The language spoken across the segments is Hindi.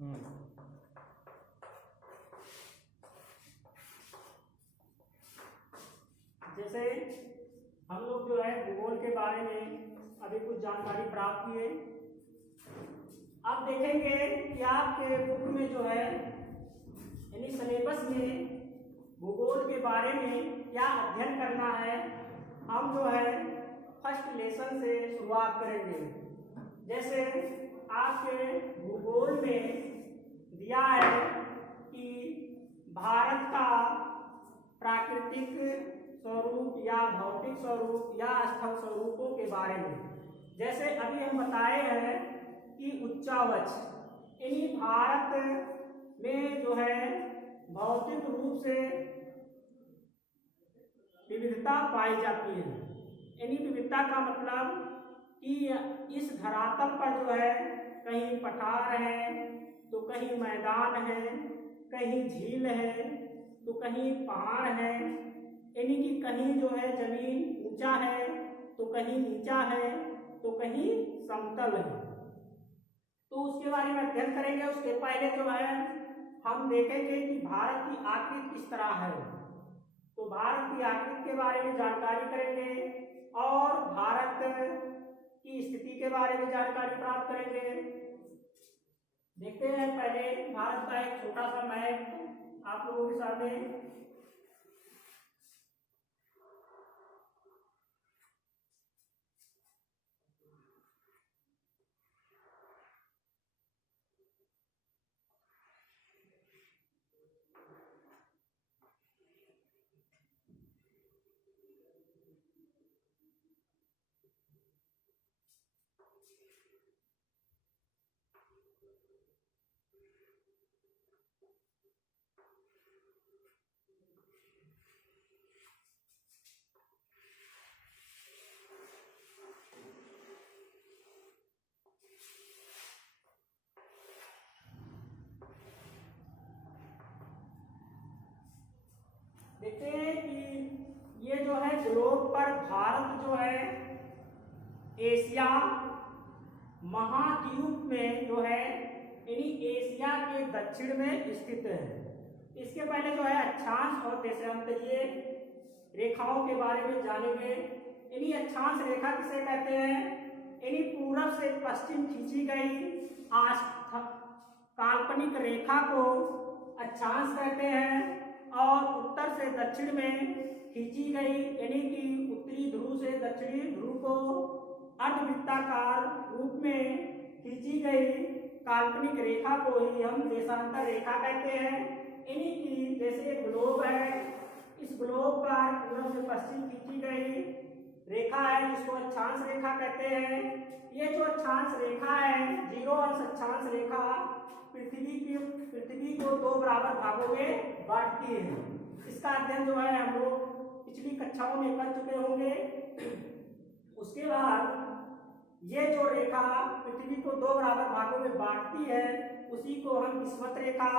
जैसे हम लोग जो है भूगोल के बारे में अभी कुछ जानकारी प्राप्त की है। अब देखेंगे कि आपके बुक में जो है यानी सिलेबस में भूगोल के बारे में क्या अध्ययन करना है। हम जो है फर्स्ट लेसन से शुरुआत करेंगे। जैसे आपके भूगोल में दिया है कि भारत का प्राकृतिक स्वरूप या भौतिक स्वरूप या स्थल स्वरूपों के बारे में। जैसे अभी हम बताए हैं कि उच्चावच यानी भारत में जो है भौतिक रूप से विविधता पाई जाती है। यानी विविधता का मतलब कि इस धरातल पर जो है कहीं पठार है तो कहीं मैदान है, कहीं झील है तो कहीं पहाड़ है, यानी कि कहीं जो है जमीन ऊंचा है तो कहीं नीचा है तो कहीं समतल है। तो उसके बारे में अध्ययन करेंगे। उसके पहले जो है हम देखेंगे कि भारत की आकृति किस तरह है। तो भारत की आकृति के बारे में जानकारी करेंगे और भारत की स्थिति के बारे में जानकारी प्राप्त करेंगे। देखते हैं पहले भारत का एक छोटा सा मैप आप लोगों के सामने। देखते हैं कि ये जो है ग्लोब पर भारत जो है एशिया महाद्वीप में जो है यानी एशिया के दक्षिण में स्थित है। इसके पहले जो है अक्षांश और देशांतरीय रेखाओं के बारे में जानेंगे। यानी अक्षांश रेखा किसे कहते हैं? यानी पूरब से पश्चिम खींची गई काल्पनिक रेखा को अक्षांश कहते हैं और उत्तर से दक्षिण में खींची गई यानी कि उत्तरी ध्रुव से दक्षिणी ध्रुव को अर्धवृत्ताकार रूप में खींची गई काल्पनिक रेखा को ही हम देशांतर रेखा कहते हैं। यानी कि जैसे ग्लोब है, इस ग्लोब पर पूर्व से पश्चिम खींची गई रेखा है जिसको अक्षांश रेखा कहते हैं। ये जो अक्षांश रेखा है, जीरो अंश अक्षांश रेखा पृथ्वी को दो बराबर भागों में बांटती है। इसका अध्ययन जो है हम लोग पिछली कक्षाओं में कर चुके होंगे। उसके बाद ये जो रेखा पृथ्वी को दो बराबर भागों में बांटती है उसी को हम विषुवत रेखा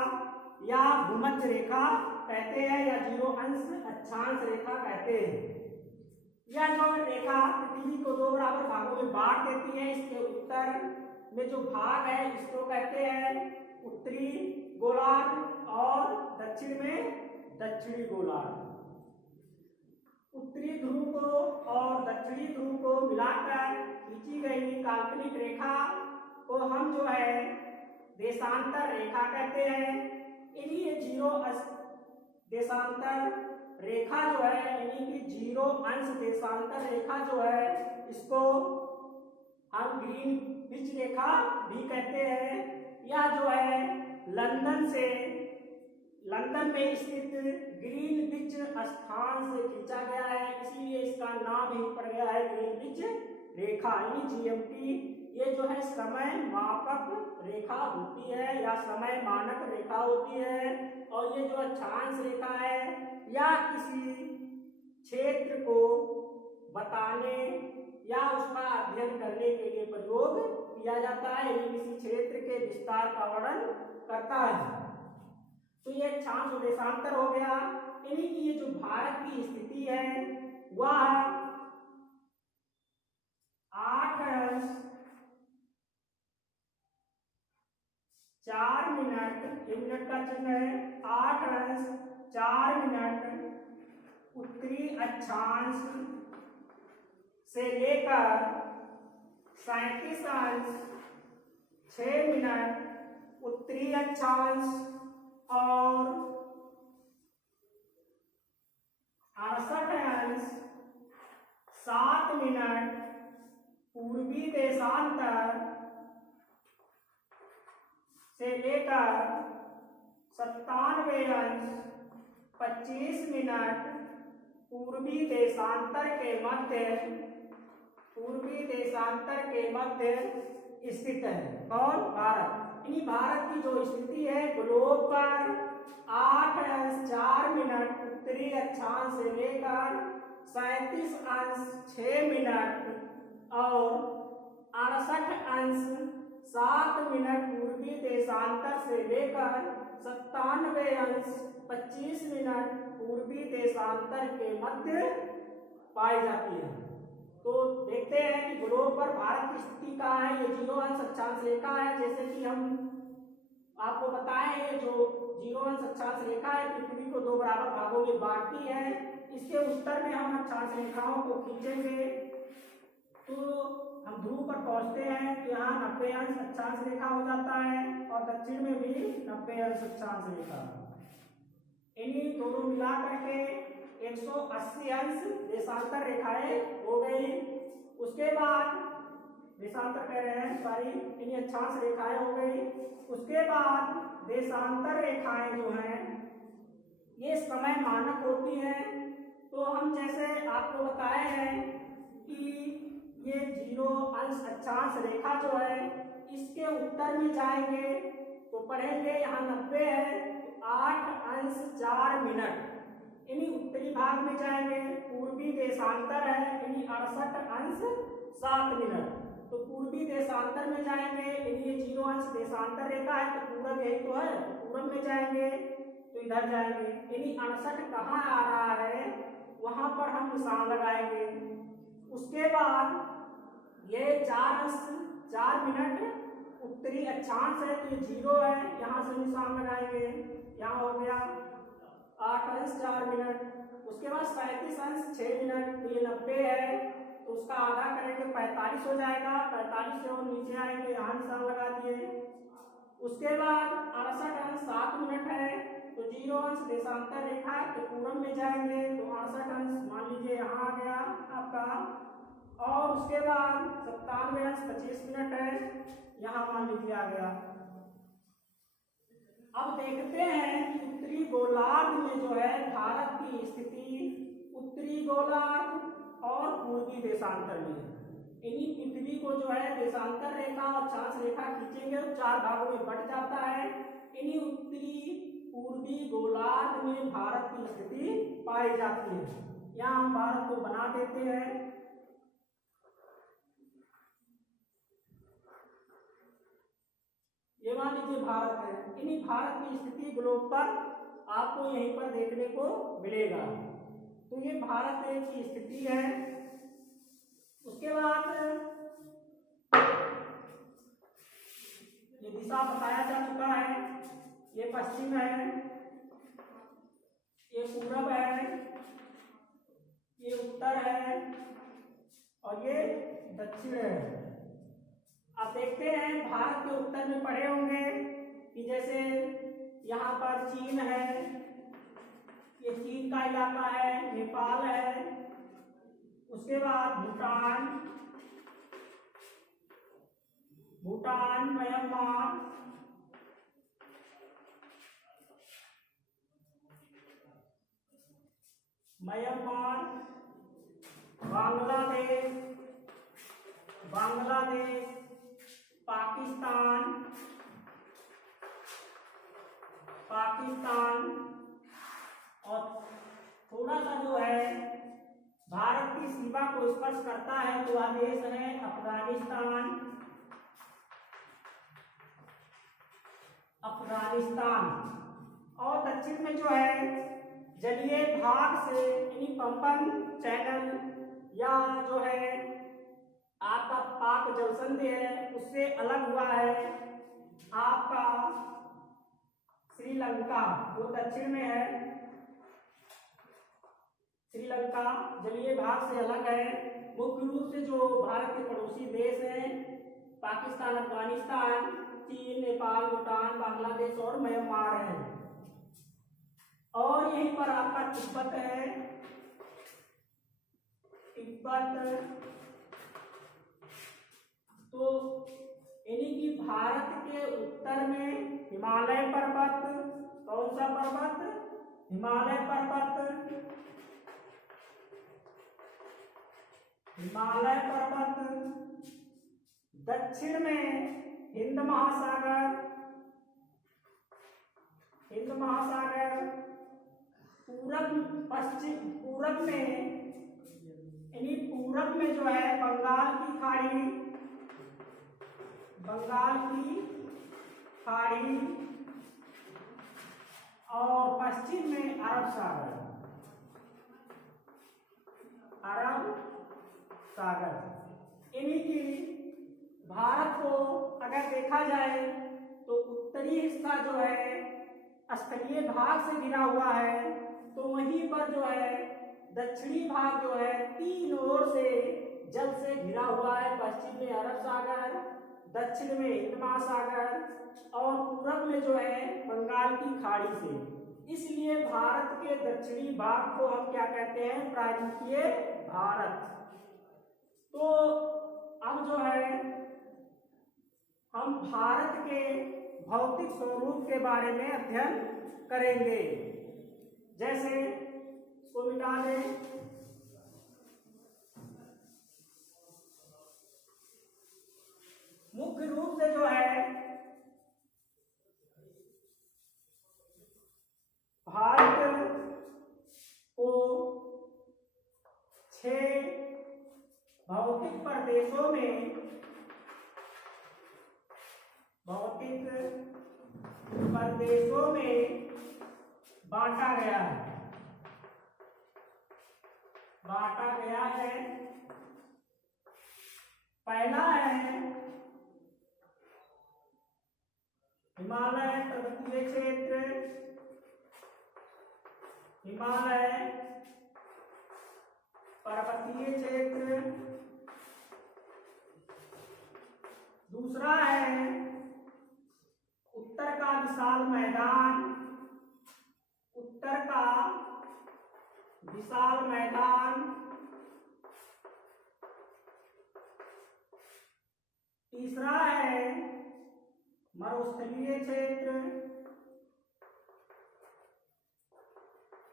या भूमध्य रेखा कहते हैं या जीरो अंश अक्षांश रेखा कहते हैं। यह जो रेखा पृथ्वी को दो बराबर भागों में बांट देती है। इसके उत्तर में जो भाग है इसको कहते हैं उत्तरी गोलार्ध और दक्षिण में दक्षिणी गोलार्ध। उत्तरी ध्रुव को और दक्षिणी ध्रुव को मिलाकर खींची गई काल्पनिक रेखा को हम जो है देशांतर रेखा कहते हैं। इन्हीं जीरो देशांतर रेखा जो है यानी कि जीरो अंश देशांतर रेखा जो है इसको हम ग्रीनविच रेखा भी कहते हैं। यह जो है लंदन में स्थित ग्रीनविच स्थान से खींचा गया है, इसीलिए इसका नाम ही पड़ गया है ग्रीनविच रेखा यानी जीएमटी। ये जो है समय मापक रेखा होती है या समय मानक रेखा होती है। और ये जो अक्षांश रेखा है या किसी क्षेत्र को बताने या उसका अध्ययन करने के लिए प्रयोग किया जाता है, यानी किसी क्षेत्र के विस्तार का वर्णन करता है। तो ये अक्षांश और देशांतर हो गया। यानी कि ये जो भारत की स्थिति है वह 8 4 मिनट, ये मिनट का चिन्ह है, 8 अंश 4 मिनट उत्तरी अक्षांश से लेकर 37 अंश 6 मिनट उत्तरी अक्षांश और 68 अंश 7 मिनट पूर्वी देशांतर से लेकर 97 अंश 25 मिनट पूर्वी देशांतर के मध्य स्थित है। कौन? भारत। यानी भारत की जो स्थिति है ग्लोब पर 8 अंश 4 मिनट उत्तरी अक्षांश से लेकर 37 अंश 6 मिनट और 68 अंश 7 मिनट पूर्वी देशांतर से लेकर 97 अंश 25 मिनट पूर्वी देशांतर के मध्य पाई जाती है। तो देखते हैं कि ग्लोब पर भारत की स्थिति कहाँ है। ये 0 अंश अक्षांश रेखा है, जैसे कि हम आपको बताएं, ये जो 0 अंश अक्षांश रेखा है पृथ्वी को 2 बराबर भागों में बांटती है। इसके उत्तर में हम अक्षांश रेखाओं को खींचेंगे तो हम ध्रुव पर पहुंचते हैं तो यहाँ 90 अंश अक्षांश रेखा हो जाता है और दक्षिण में भी 90 अंश अक्षांश रेखा। इन्हीं दोनों मिला करके 180 अंश देशांतर रेखाएं हो गई। उसके बाद देशांतर कह रहे हैं, सॉरी, इन्हीं अक्षांश रेखाएं हो गई। उसके बाद देशांतर रेखाएं जो हैं ये समय मानक होती हैं। तो हम जैसे आपको बताए हैं कि ये 0 अंश अक्षांश रेखा जो है इसके उत्तर में जाएंगे तो पढ़ेंगे यहाँ 90 है, 8 अंश 4 मिनट यानी उत्तरी भाग में जाएंगे। पूर्वी देशांतर है यानी 68 अंश 7 मिनट, तो पूर्वी देशांतर में जाएंगे यानी ये 0 अंश देशांतर रेखा है तो पूरब यही तो है, तो पूरब में जाएंगे तो इधर जाएंगे यानी 68 कहाँ आ रहा है वहां पर हम निशान लगाएंगे। उसके बाद ये 4 अंश 4 मिनट उत्तरी अक्षांश है तो ये 0 है, यहाँ से निशान लगाएंगे, यहाँ हो गया 8 अंश 4 मिनट। उसके बाद 37 अंश 6 मिनट तो ये 90 है तो उसका आधा करेंगे 45 हो जाएगा, 45 से और नीचे आएंगे, यहाँ निशान लगा दिए। उसके बाद 68 अंश 7 मिनट है तो 0 अंश देशांतर रेखा है तो पूरब में जाएंगे तो 68 अंश मान लीजिए यहाँ आ गया आपका। और उसके बाद 97 अंश 25 मिनट है, यहाँ मान लीजिए आ गया। अब देखते हैं कि उत्तरी गोलार्ध में जो है भारत की स्थिति उत्तरी गोलार्ध और पूर्वी देशांतर में। इन्हीं पृथ्वी को जो है देशांतर रेखा और अक्षांश रेखा खींचेंगे तो 4 भागों में बढ़ जाता है। इन्हीं उत्तरी पूर्वी गोलार्ध में भारत की स्थिति पाई जाती है। यहाँ हम भारत को बना देते हैं। ये मान लीजिए भारत है, इन्हीं भारत की स्थिति ग्लोब पर आपको यहीं पर देखने को मिलेगा। तो ये भारत की स्थिति है। उसके बाद ये दिशा बताया जा चुका है, ये पश्चिम है, ये पूरब है, ये उत्तर है और ये दक्षिण है। अब देखते हैं भारत के उत्तर में पढ़े होंगे कि जैसे यहाँ पर चीन है, ये चीन का इलाका है, नेपाल है, उसके बाद भूटान, म्यांमार, बांग्लादेश, पाकिस्तान और थोड़ा सा जो है भारत की सीमा को स्पर्श करता है तो वह देश है अफगानिस्तान। और दक्षिण में जो है जलीय भाग से यानी पंपन चैनल या जो है आपका पाक जलसंधि है उससे अलग हुआ है आपका श्रीलंका जो दक्षिण में है, श्रीलंका जलीय भाग से अलग है। मुख्य रूप से जो भारत के पड़ोसी देश हैं पाकिस्तान, अफगानिस्तान, चीन, नेपाल, भूटान, बांग्लादेश और म्यांमार है। और यहीं पर आपका तिब्बत है। तिब्बत तो यानी कि भारत के उत्तर में हिमालय पर्वत, कौन सा पर्वत? हिमालय पर्वत, हिमालय पर्वत। दक्षिण में हिंद महासागर, हिंद महासागर। पूरब पश्चिम, पूरब में यानी पूरब में जो है बंगाल की खाड़ी, बंगाल की खाड़ी। और पश्चिम में अरब सागर, अरब सागर। यानी कि भारत को अगर देखा जाए तो उत्तरी हिस्सा जो है स्थलीय भाग से घिरा हुआ है, तो वहीं पर जो है दक्षिणी भाग जो है तीन ओर से जल से घिरा हुआ है। पश्चिम में अरब सागर, दक्षिण में हिंद महासागर और पूरब में जो है बंगाल की खाड़ी से। इसलिए भारत के दक्षिणी भाग को हम क्या कहते हैं? प्रायद्वीपीय भारत। तो अब जो है हम भारत के भौतिक स्वरूप के बारे में अध्ययन करेंगे। जैसे इसको मिटा दें। मुख्य रूप से जो है भारत को 6 भौतिक प्रदेशों में, भौतिक प्रदेशों में बांटा गया है, बांटा गया है। पहला है हिमालय पर्वतीय क्षेत्र, हिमालय पर्वतीय क्षेत्र। दूसरा है उत्तर का विशाल मैदान, उत्तर का विशाल मैदान। तीसरा है मरुस्थलीय क्षेत्र,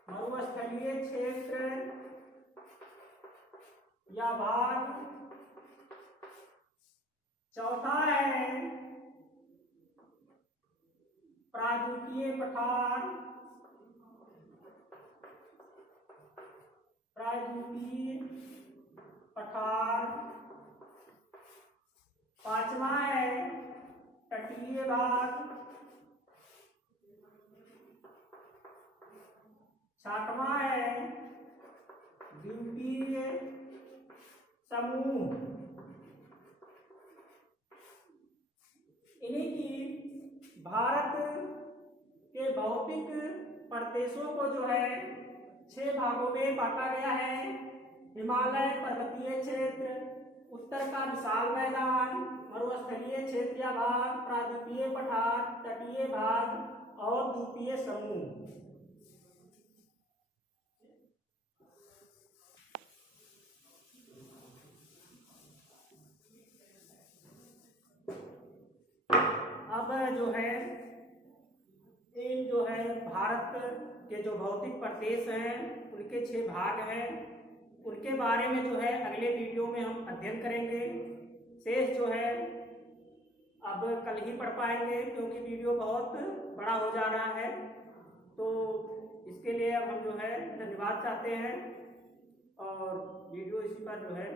मरुस्थलीय क्षेत्र या भाग। चौथा है प्रायद्वीपीय पठार, प्रायद्वीपीय पठार। पांचवा है तटीय भाग। छठवां है द्वीपीय समूह। इन्हीं की भारत के भौतिक प्रदेशों को जो है 6 भागों में बांटा गया है। हिमालय पर्वतीय क्षेत्र, उत्तर का विशाल मैदान, मरुस्थलीय क्षेत्र या भाग, प्रायद्वीपीय पठार, तटीय भाग और द्वीपीय समूह। अब जो है इन जो है भारत के जो भौतिक प्रदेश हैं उनके 6 भाग हैं, उनके बारे में जो है अगले वीडियो में हम अध्ययन करेंगे। शेष जो है अब कल ही पढ़ पाएंगे क्योंकि वीडियो बहुत बड़ा हो जा रहा है। तो इसके लिए अब हम जो है धन्यवाद चाहते हैं और वीडियो इसी पर जो है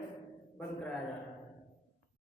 बंद कराया जा रहा है।